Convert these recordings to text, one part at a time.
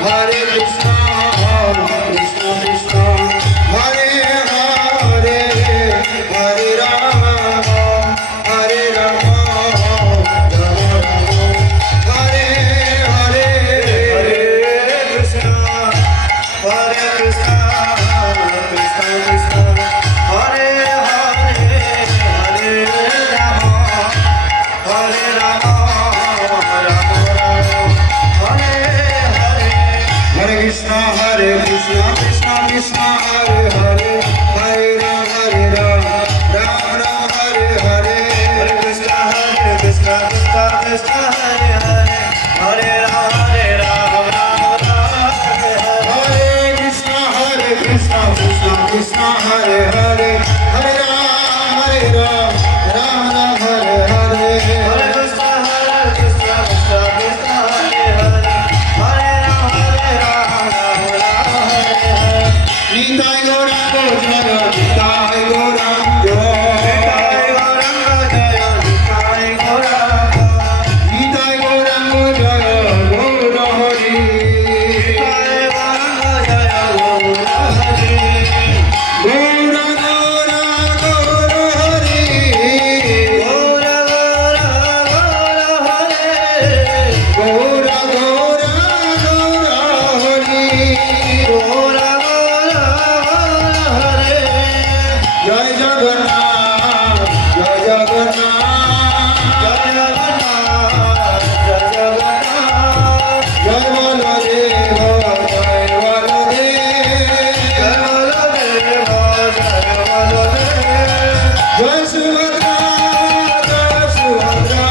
Hare Krishna, Krishna Krishna, Hare Hare, Hare Rama, Hare Rama, Rama Rama, Hare Hare, Hare Krishna, Hare Krishna, Krishna Krishna, Hare Hare, Hare Rama, Hare Rama, Rama Rama, Hare Hare, Hare Krishna, Hare Krishna, Krishna Krishna, Hare Hare, Hare Rama, Rama Rama, Hare Hare, Hare Krishna, Krishna Krishna, Hare Hare, Hare Rama, Rama Rama, Hare Krishna, Krishna Krishna, Hare Hare, Hare Rama, Rama Rama, Hare Hare, Hare Krishna, Krishna Krishna, Hare Hare, Hare Rama, Rama Rama, Nitai Gauranga Jaya, Nitai Gauranga, Nitai Gauranga Jaya, Nitai Gauranga, Nitai Gauranga Jaya, Gaura Hari, Nitai Gauranga Jaya, Gaura Hari, Gaura Gaura Gaura Hari, Gaura Gaura Gaura Hari, Gaura Gaura Gaura Hari, Gaura Jai Jagannath, Jai Jagannath, Jai Jagannath, Jai Jagannath, Jai Baladeva, Jai Baladeva, Jai Baladeva, Jai Baladeva, Jai Subhadra, Jai Subhadra,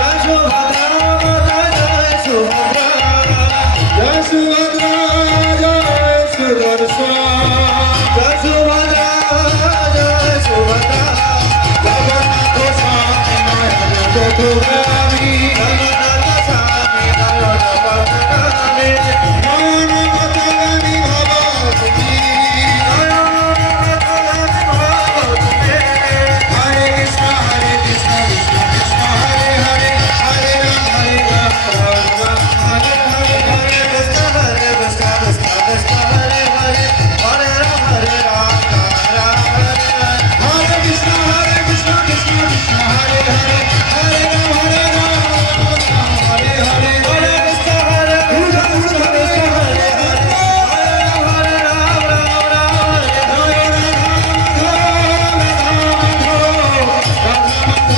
Jai Subhadra, Jai Subhadra, Jai Subhadra, Jai Sudarshan, Jai Subhadra, Jai Subhadra, Jagannath Swami Nayana Jagami, Jagannath Swami Nayana Jagami, Nayana Jagami Bhavatami, Nayana Jagami Bhavatami, Hare Krishna, Krishna Krishna, Hare Hare, Hare Rama, Rama Rama, Hare Hare, Hare Krishna, Krishna Krishna, Hare Hare, Hare Rama, Rama Rama, Hare Krishna, Krishna Krishna, Hare Hare, Hare Rama, Hare Hare, Hare Krishna, Krishna Krishna, Hare Hare,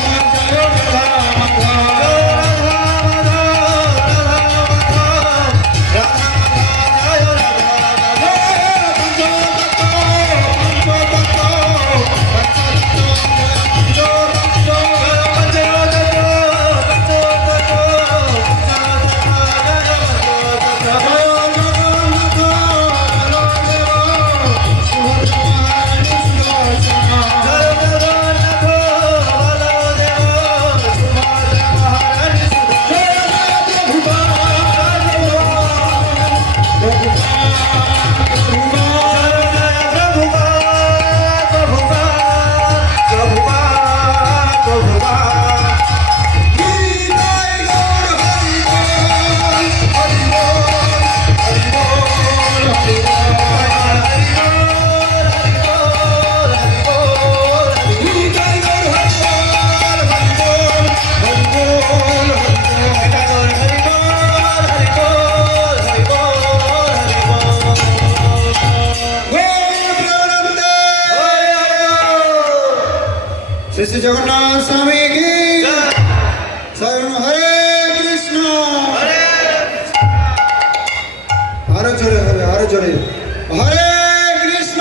Hare Rama, Hare Shri Jagannath स्वामी की शरण। हरे कृष्ण, हरे जोरे, हरे जोरे, हरे कृष्ण,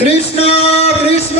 कृष्ण कृष्ण